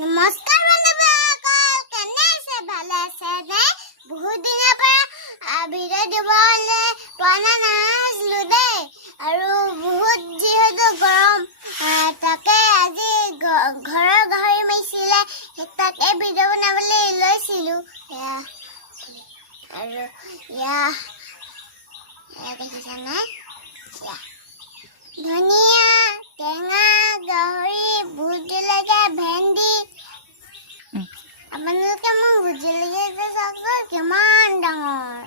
নমস্কাৰ বন্ধুসকল, কেনে আছে? ভালে আছে নে? বহুত দিনৰ পৰা ভিডিঅ' দিবলৈ পোৱা নাছিলো দেই, আৰু বহুত যিহেতু গৰম, তাকে আজি ঘৰৰ গাহৰি মাৰিছিলে, তাকে ভিডিঅ' বনাবলৈ লৈছিলো। আৰু দেখিছানে? ধনিয়া, টেঙা, গাহৰি, ভোট জলকীয়া, ভেন্দি। আপোনালোকে মোৰ ভোট জলকীয়াটো চাওকচোন, কিমান ডাঙৰ।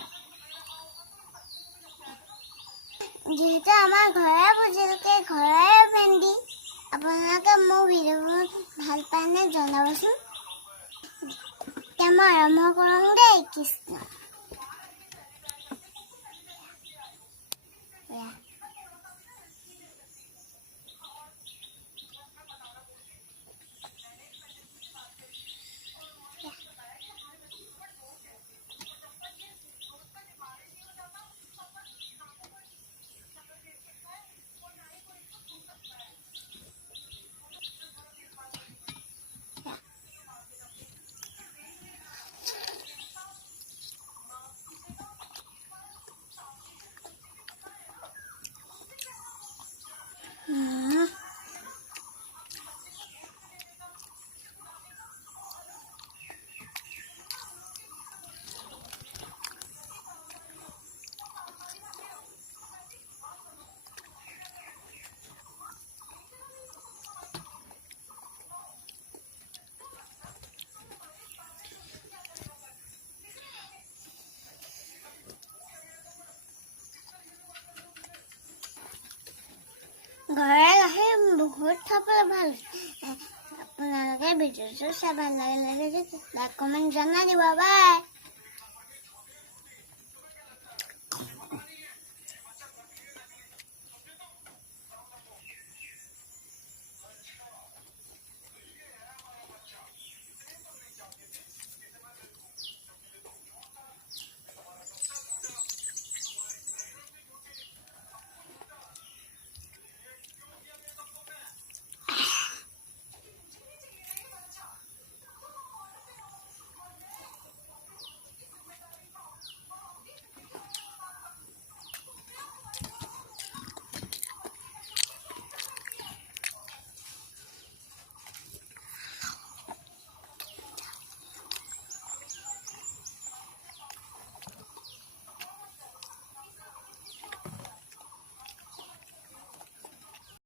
যিহেতু আমাৰ ঘৰৰে ভোট জলকীয়া, ঘৰৰে ভেন্দি, আপোনালোকে মোৰ ভিডিঅ'বোৰ ভাল পায়নে জনাবচোন। এতিয়া মই আৰম্ভ কৰোঁ দেই। কৃষ্ণ ঘৰৰে গাহৰি বহুত খাবলৈ ভাল। আপোনালোকে ভিডিঅ'টো চাই ভাল লাগিলে লাইক কমেণ্ট জনাই দিব। বাই।